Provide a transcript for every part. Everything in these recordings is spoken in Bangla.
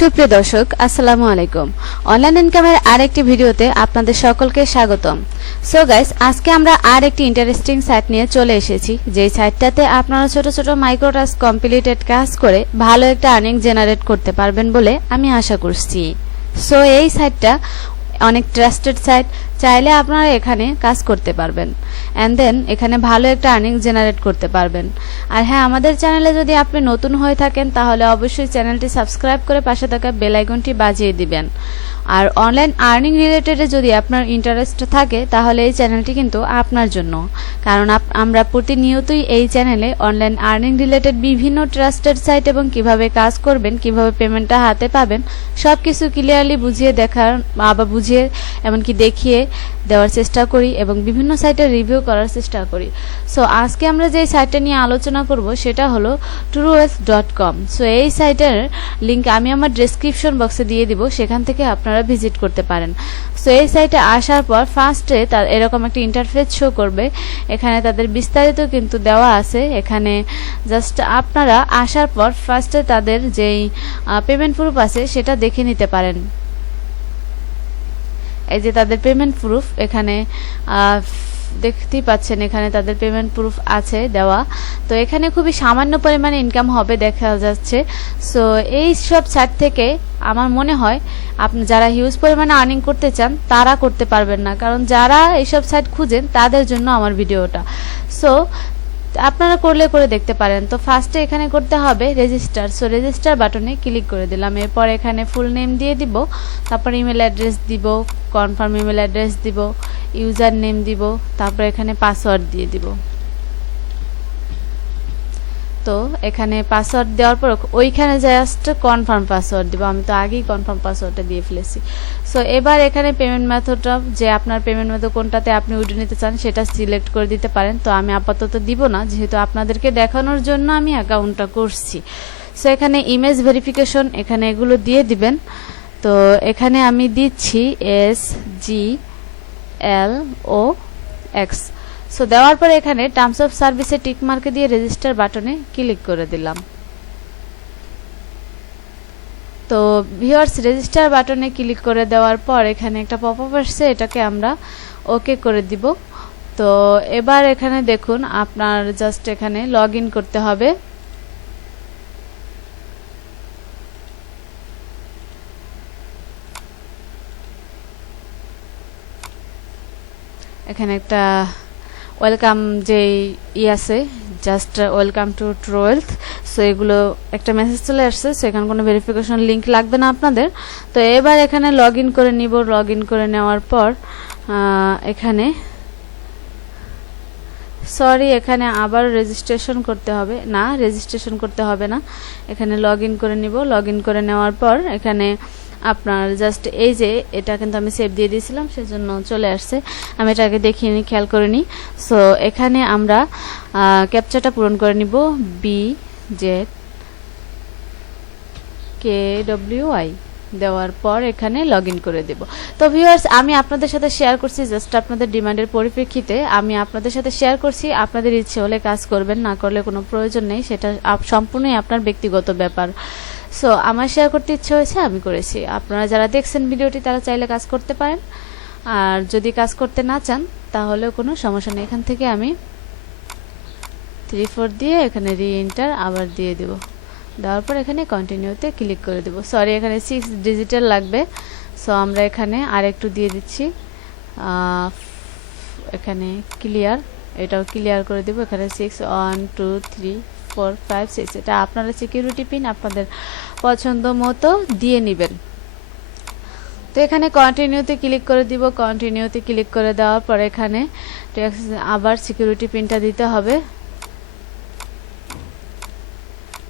সুপ্রিয় দর্শক আসসালামু আলাইকুম। অনলাইন ইনকামের আরেকটি ভিডিওতে আপনাদের সকলকে স্বাগতম। সো গাইস, আজকে আমরা আরেকটি ইন্টারেস্টিং সাইট নিয়ে চলে এসেছি, যেই সাইটটাতে আপনারা ছোট ছোট মাইক্রো টাস্ক কমপ্লিটেড কাজ করে ভালো একটা আর্নিং জেনারেট করতে পারবেন বলে আমি আশা করছি। সো এই সাইটটা অনেক ট্রাস্টেড সাইট, চাইলে আপনারা এখানে কাজ করতে পারবেন অ্যান্ড দেন এখানে ভালো একটা আর্নিং জেনারেট করতে পারবেন। আর হ্যাঁ, আমাদের চ্যানেলে যদি আপনি নতুন হয়ে থাকেন তাহলে অবশ্যই চ্যানেলটি সাবস্ক্রাইব করে পাশে থাকা বেল আইকনটি বাজিয়ে দিবেন। আর অনলাইন আর্নিং রিলেটেডে যদি আপনার ইন্টারেস্ট থাকে তাহলে এই চ্যানেলটি কিন্তু আপনার জন্য, কারণ আমরা প্রতিনিয়তই এই চ্যানেলে অনলাইন আর্নিং রিলেটেড বিভিন্ন ট্রাস্টেড সাইট এবং কিভাবে কাজ করবেন, কিভাবে পেমেন্টটা হাতে পাবেন সব কিছু ক্লিয়ারলি বুঝিয়ে দেখার আবার বুঝিয়ে এমনকি দেখিয়ে দেওয়ার চেষ্টা করি এবং বিভিন্ন সাইটের রিভিউ করার চেষ্টা করি। সো আজকে আমরা যে সাইটটা নিয়ে আলোচনা করব সেটা হলো truewealth.com। সো এই সাইটের লিঙ্ক আমি আমার ডেসক্রিপশন বক্সে দিয়ে দিব, সেখান থেকে আপনারা ভিজিট করতে পারেন। সো এই সাইটে আসার পর ফার্স্টে তার এরকম একটা ইন্টারফেস শো করবে। এখানে তাদের বিস্তারিত কিন্তু দেওয়া আছে। এখানে জাস্ট আপনারা আসার পর ফার্স্টে তাদের যেই পেমেন্ট প্রুফ আছে সেটা দেখে নিতে পারেন। এই যে তাদের পেমেন্ট প্রুফ এখানে দেখতেই পাচ্ছেন, এখানে তাদের পেমেন্ট প্রুফ আছে দেওয়া। তো এখানে খুবই সামান্য পরিমাণে ইনকাম হবে দেখা যাচ্ছে। সো এই সব সাইট থেকে আমার মনে হয় আপনি যারা হিউজ পরিমাণে আর্নিং করতে চান তারা করতে পারবেন না, কারণ যারা এইসব সাইট খুঁজেন তাদের জন্য আমার ভিডিওটা। সো আপনারা করে দেখতে পারেন। তো ফার্স্টে এখানে করতে হবে রেজিস্টার। সো রেজিস্টার বাটনে ক্লিক করে দিলাম। এরপর এখানে ফুল নেম দিয়ে দিব, তারপর ইমেল অ্যাড্রেস দিব, কনফার্ম ইমেল অ্যাড্রেস দিব, ইউজার নেম দিব, তারপর এখানে পাসওয়ার্ড দিয়ে দিব। তো এখানে পাসওয়ার্ড দেওয়ার পর ওইখানে জাস্ট কনফার্ম পাসওয়ার্ড দিব। আমি তো আগেই কনফার্ম পাসওয়ার্ডটা দিয়ে ফেলেছি। সো এবার এখানে পেমেন্ট মেথডটা, যে আপনার পেমেন্ট মেথড কোনটাতে আপনি উইথড্র নিতে চান সেটা সিলেক্ট করে দিতে পারেন। তো আমি আপাতত দিব না, যেহেতু আপনাদেরকে দেখানোর জন্য আমি অ্যাকাউন্টটা করছি। সো এখানে ইমেজ ভেরিফিকেশন, এখানে এগুলো দিয়ে দিবেন। তো এখানে আমি দিচ্ছি SGLOX। সো দেওয়ার পরে এখানে টার্মস অফ সার্ভিসে টিক মার্কে দিয়ে রেজিস্টার বাটনে ক্লিক করে দিলাম। তো ভিউয়ার্স, রেজিস্টার বাটনে ক্লিক করে দেওয়ার পর এখানে একটা পপআপ আসছে, এটাকে আমরা ওকে করে দিব। তো এবার এখানে দেখুন আপনার জাস্ট এখানে লগ ইন করতে হবে। এখানে একটা ওয়েলকাম যে আছে, জাস্ট ওয়েলকাম টু ট্রুওয়েলথ। সো এগুলো একটা মেসেজ চলে আসছে। সো এখানে কোনো ভেরিফিকেশন লিঙ্ক লাগবে না আপনাদের। তো এবার এখানে লগ ইন করে নিব। লগ ইন করে নেওয়ার পর এখানে এখানে আবার রেজিস্ট্রেশন করতে হবে না, রেজিস্ট্রেশন করতে হবে না। এখানে লগ ইন করে নিব। লগ ইন করে নেওয়ার পর এখানে আপনার জাস্ট এই যে এটা কিন্তু আমি সেভ দিয়ে দিয়েছিলাম, সেজন্য চলে আসছে। আমি এটাকে দেখিয়ে নিই, খেয়াল করে নিই। সো এখানে আমরা ক্যাপচাটা পূরণ করে নিব, BZKWI দেওয়ার পর এখানে লগ ইন করে দেব। তো ভিউয়ার্স, আমি আপনাদের সাথে শেয়ার করছি জাস্ট আপনাদের ডিমান্ডের পরিপ্রেক্ষিতে আমি আপনাদের সাথে শেয়ার করছি। আপনাদের ইচ্ছে হলে কাজ করবেন, না করলে কোনো প্রয়োজন নেই, সেটা সম্পূর্ণই আপনার ব্যক্তিগত ব্যাপার। সো আমার শেয়ার করতে ইচ্ছে হয়েছে, আমি করেছি। আপনারা যারা দেখছেন ভিডিওটি তারা চাইলে কাজ করতে পারেন, আর যদি কাজ করতে না চান তাহলেও কোনো সমস্যা নেই। এখান থেকে আমি 3-4 দিয়ে এখানে রি-এন্টার আবার দিয়ে দেব। দেওয়ার পর এখানে কন্টিনিউতে ক্লিক করে দেব। সরি, এখানে 6 ডিজিটের লাগবে। সো আমরা এখানে আর একটু দিয়ে দিচ্ছি, এখানে ক্লিয়ার, এটাও ক্লিয়ার করে দেব। এখানে 6 1 2 3 4 5 6, এটা আপনারা সিকিউরিটি পিন আপনাদের পছন্দ মতো দিয়ে নেবেন। তো এখানে কন্টিনিউতে ক্লিক করে দিব। কন্টিনিউতে ক্লিক করে দেওয়ার পর এখানে আবার সিকিউরিটি পিনটা দিতে হবে।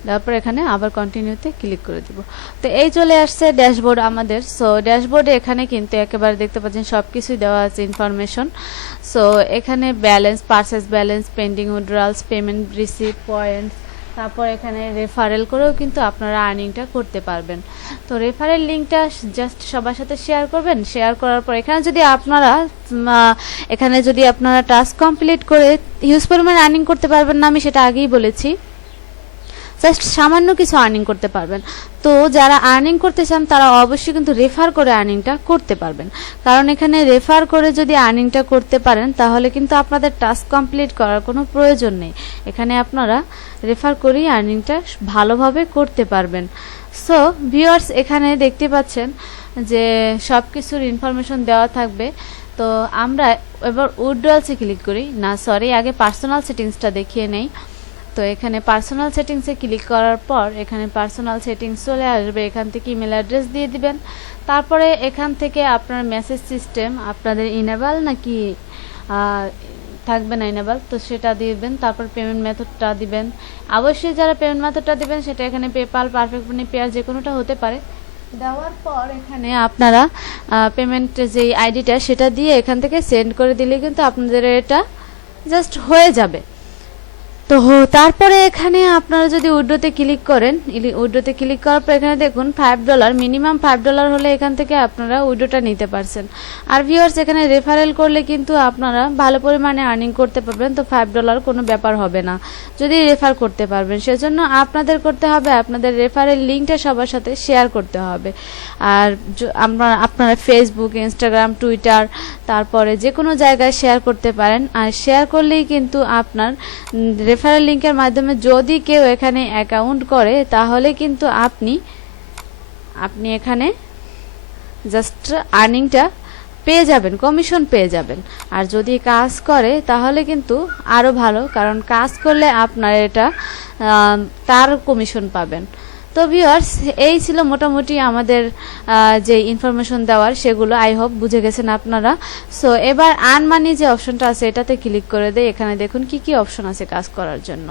তারপর এখানে আবার কন্টিনিউতে ক্লিক করে দিব। তো এই চলে আসছে ড্যাশবোর্ড আমাদের। সো ড্যাশবোর্ডে এখানে কিন্তু একেবারে দেখতে পাচ্ছেন সবকিছুই দেওয়া আছে ইনফরমেশন। সো এখানে balance, purchase balance, pending withdrawals, payment receive, points, তারপর এখানে রেফারেল করেও কিন্তু আপনারা আর্নিংটা করতে পারবেন। তো রেফারেল লিঙ্কটা জাস্ট সবার সাথে শেয়ার করবেন। শেয়ার করার পর এখানে যদি আপনারা টাস্ক কমপ্লিট করে হিউজ পরিমাণ আর্নিং করতে পারবেন না, আমি সেটা আগেই বলেছি। জাস্ট সামান্য কিছু আর্নিং করতে পারবেন। তো যারা আর্নিং করতে চান তারা অবশ্যই কিন্তু রেফার করে আর্নিংটা করতে পারবেন, কারণ এখানে রেফার করে যদি আর্নিংটা করতে পারেন তাহলে কিন্তু আপনাদের টাস্ক কমপ্লিট করার কোনো প্রয়োজন নেই। এখানে আপনারা রেফার করেই আর্নিংটা ভালোভাবে করতে পারবেন। সো ভিউয়ার্স, এখানে দেখতে পাচ্ছেন যে সব কিছুর ইনফরমেশন দেওয়া থাকবে। তো আমরা এবার উইথড্রয়ালসে ক্লিক করি, না সরি, আগে পার্সোনাল সেটিংসটা দেখিয়ে নেই। তো এখানে পার্সোনাল সেটিংসে ক্লিক করার পর এখানে পার্সোনাল সেটিংস চলে আসবে। এখান থেকে ইমেল অ্যাড্রেস দিয়ে দিবেন। তারপরে এখান থেকে আপনার মেসেজ সিস্টেম আপনাদের ইনেবল নাকি থাকবে না ইনেবল, তো সেটা দিবেন। তারপর পেমেন্ট মেথডটা দিবেন। অবশ্যই যারা পেমেন্ট মেথডটা দিবেন সেটা এখানে পেপাল, পারফেক্ট মানি, পেয়ার যে কোনোটা হতে পারে। দেওয়ার পর এখানে আপনারা পেমেন্ট যে আইডিটা সেটা দিয়ে এখান থেকে সেন্ড করে দিলে কিন্তু আপনাদের এটা জাস্ট হয়ে যাবে। তো তারপরে এখানে আপনারা যদি উইড্রোতে ক্লিক করেন, উইড্রোতে ক্লিক করার পর এখানে দেখুন $5, মিনিমাম $5 হলে এখান থেকে আপনারা উইড্রোটা নিতে পারছেন। আর ভিউয়ার্স, এখানে রেফারেল করলে কিন্তু আপনারা ভালো পরিমাণে আর্নিং করতে পারবেন। তো $5 কোনো ব্যাপার হবে না যদি রেফার করতে পারবেন। সেজন্য আপনাদের করতে হবে আপনাদের রেফারেল লিঙ্কটা সবার সাথে শেয়ার করতে হবে। আর আপনারা ফেসবুক, ইনস্টাগ্রাম, টুইটার, তারপরে যে কোনো জায়গায় শেয়ার করতে পারেন। আর শেয়ার করলেই কিন্তু আপনার রেফারেল লিংকের মাধ্যমে যদি কেউ এখানে অ্যাকাউন্ট করে তাহলে কিন্তু আপনি এখানে জাস্ট আর্নিংটা পেয়ে যাবেন, কমিশন পেয়ে যাবেন। আর যদি কাজ করে তাহলে কিন্তু আরও ভালো, কারণ কাজ করলে আপনার এটা তার কমিশন পাবেন। তো ভিউয়ার্স, এই ছিল মোটামুটি আমাদের যে ইনফরমেশন দেওয়ার, সেগুলো আই হোপ বুঝে গেছেন আপনারা। সো এবার আর্ন মানি যে অপশনটা আছে এটাতে ক্লিক করে দেই। এখানে দেখুন কি কি অপশন আছে কাজ করার জন্য।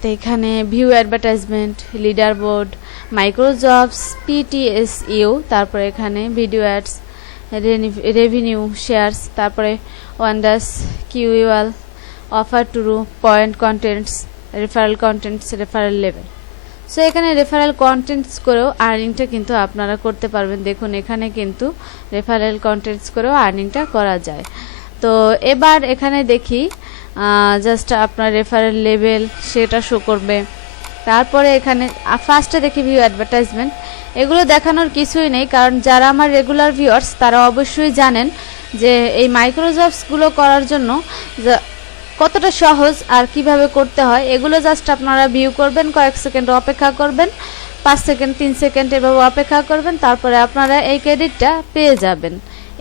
তো এখানে view advertisement, leader board, micro jobs, PTSU, তারপরে এখানে ভিডিও অ্যাডস, রেভিনিউ শেয়ারস, তারপরে wonders, QL, offer to point contents, referral contents, referral level. So এখানে রেফারেল কন্টেন্টস করেও আর্নিংটা কিন্তু আপনারা করতে পারবেন। দেখুন এখানে কিন্তু রেফারেল কন্টেন্টস করেও আর্নিংটা করা যায়। তো এবার এখানে দেখি জাস্ট আপনার রেফারেল লেভেল সেটা শো করবে। তারপরে এখানে ফার্স্টে দেখি ভিউ অ্যাডভার্টাইজমেন্ট। এগুলো দেখানোর কিছুই নেই, কারণ যারা আমার রেগুলার ভিউয়ার্স তারা অবশ্যই জানেন যে এই মাইক্রোজবসগুলো করার জন্য কতটা সহজ আর কিভাবে করতে হয়। এগুলো জাস্ট আপনারা ভিউ করবেন, কয়েক সেকেন্ড অপেক্ষা করবেন, 5 সেকেন্ড 3 সেকেন্ড এভাবে অপেক্ষা করবেন, তারপরে আপনারা এই ক্রেডিটটা পেয়ে যাবেন।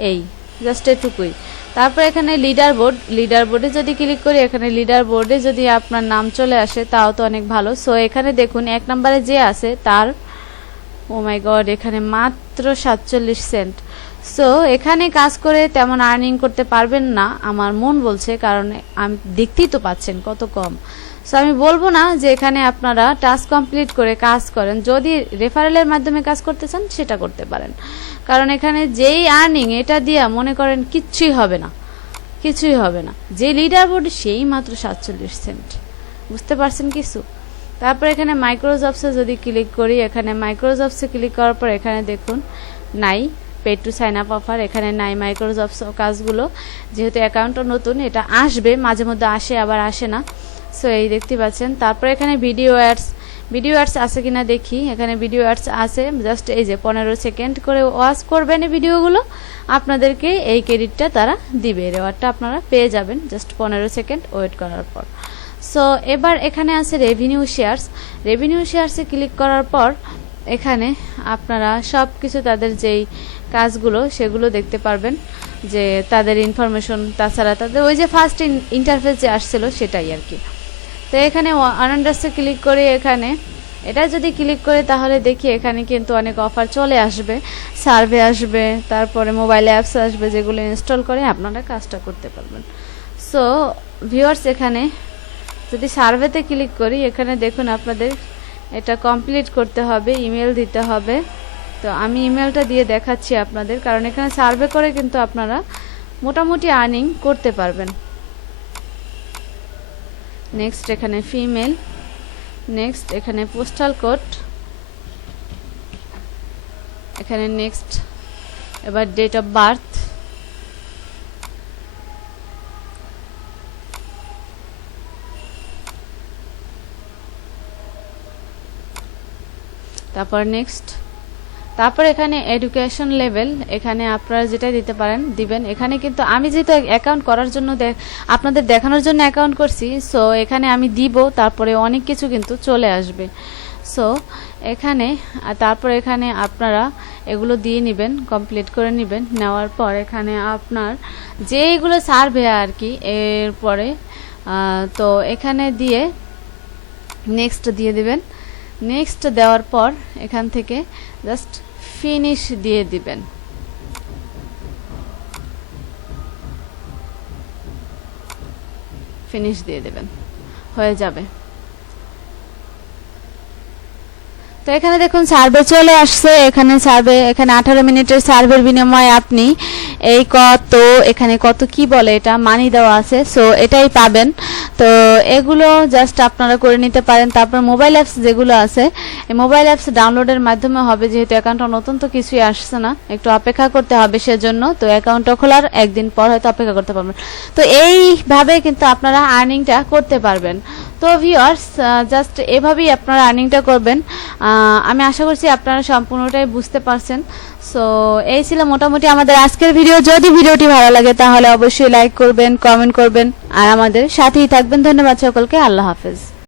এই জাস্ট এটুকুই। তারপরে এখানে লিডার বোর্ডে যদি ক্লিক করি, এখানে লিডার বোর্ডে যদি আপনার নাম চলে আসে তাও তো অনেক ভালো। সো এখানে দেখুন 1 নম্বরে যে আছে তার, ও মাই গড, এখানে মাত্র 47 সেন্ট। সো এখানে কাজ করে তেমন আর্নিং করতে পারবেন না আমার মন বলছে, কারণ আমি দেখতেই তো পাচ্ছেন কত কম। সো আমি বলবো না যে এখানে আপনারা টাস্ক কমপ্লিট করে কাজ করেন। যদি রেফারেলের মাধ্যমে কাজ করতে চান সেটা করতে পারেন, কারণ এখানে যেই আর্নিং এটা দিয়ে মনে করেন কিছুই হবে না, কিছুই হবে না। যে লিডার বোর্ড সেই মাত্র 47 সেন্ট, বুঝতে পারছেন কিছু। তারপর এখানে মাইক্রোজবসে যদি ক্লিক করি, এখানে মাইক্রোজবসে ক্লিক করার পর এখানে দেখুন নাই paid to sign up offer, এখানে নাই মাইক্রোজবস কাজগুলো। যেহেতু অ্যাকাউন্টটা নতুন, এটা আসবে, মাঝে মধ্যে আসে আবার আসে না। সো এই দেখতে পাচ্ছেন। তারপর এখানে ভিডিও অ্যাডস আছে কিনা দেখি। এখানে ভিডিও অ্যাডস আছে, জাস্ট এই যে 15 সেকেন্ড করে ওয়াচ করবেন এই ভিডিওগুলো, আপনাদেরকে এই ক্রেডিটটা তারা দিবে, রেওয়ার্ডটা আপনারা পেয়ে যাবেন জাস্ট 15 সেকেন্ড ওয়েট করার পর। সো এবার এখানে আছে রেভিনিউ শেয়ারসে ক্লিক করার পর এখানে আপনারা সব কিছু তাদের যেই কাজগুলো সেগুলো দেখতে পারবেন, যে তাদের ইনফরমেশন, তাছাড়া তাদের ওই যে ফার্স্ট ইন্টারফেস যে আসছিল সেটাই আর কি। তো এখানে আনান্ডার্সে ক্লিক করে এখানে এটা যদি ক্লিক করে তাহলে দেখি এখানে কিন্তু অনেক অফার চলে আসবে, সার্ভে আসবে, তারপরে মোবাইল অ্যাপস আসবে, যেগুলো ইনস্টল করে আপনারা কাজটা করতে পারবেন। সো ভিউয়ার্স, এখানে যদি সার্ভেতে ক্লিক করি, এখানে দেখুন আপনাদের এটা কমপ্লিট করতে হবে, ইমেল দিতে হবে। তো আমি ইমেলটা দিয়ে দেখাচ্ছি আপনাদের, কারণ এখানে সার্ভে করে কিন্তু আপনারা মোটামুটি আর্নিং করতে পারবেন। নেক্সট এখানে ফিমেল, নেক্সট এখানে পোস্টাল কোড, এখানে নেক্সট এবার ডেট অফ বার্থ, তারপর নেক্সট, তারপর এখানে এডুকেশন লেভেল, এখানে আপনারা যেটা দিতে পারেন দিবেন। এখানে কিন্তু আমি যেহেতু অ্যাকাউন্ট করার জন্য আপনাদের দেখানোর জন্য অ্যাকাউন্ট করছি, সো এখানে আমি দিব, তারপরে অনেক কিছু কিন্তু চলে আসবে। সো এখানে তারপর এখানে আপনারা এগুলো দিয়ে নেবেন, কমপ্লিট করে নেবেন। নেওয়ার পর এখানে আপনার যেগুলো সার্ভে আর কি, এরপরে তো এখানে দিয়ে নেক্সট দিয়ে দিবেন। নেক্সট দেওয়ার পর এখান থেকে জাস্ট ফিনিশ দিয়ে দিবেন। ফিনিশ দিয়ে দেবেন, হয়ে যাবে। তো এখানে দেখুন সার্ভে চলে আসছে। এখানে সার্ভে, এখানে 18 মিনিটের সার্ভের বিনিময়ে আপনি এই এখানে কত কি বলে এটা মানি দেওয়া আছে, সো এটাই পাবেন। তো এগুলো জাস্ট আপনারা করে নিতে পারেন। তারপর মোবাইল অ্যাপস যেগুলো আছে, এই মোবাইল অ্যাপস ডাউনলোডের মাধ্যমে হবে, যেহেতু অ্যাকাউন্টটা নতুন তো কিছুই আসছে না, একটু অপেক্ষা করতে হবে সেজন্য। তো অ্যাকাউন্টটা খোলার একদিন পর হয়তো অপেক্ষা করতে পারবেন। তো এইভাবে কিন্তু আপনারা আর্নিংটা করতে পারবেন। তো ভিউয়ার্স, জাস্ট এভাবেই আপনারা আর্নিংটা করবেন। আমি আশা করছি আপনারা সম্পূর্ণটাই বুঝতে পারছেন। সো এই ছিল মোটামুটি আমাদের আজকের ভিডিও। যদি ভিডিওটি ভালো লাগে তাহলে অবশ্যই লাইক করবেন, কমেন্ট করবেন আর আমাদের সাথেই থাকবেন। ধন্যবাদ সকলকে, আল্লাহ হাফেজ।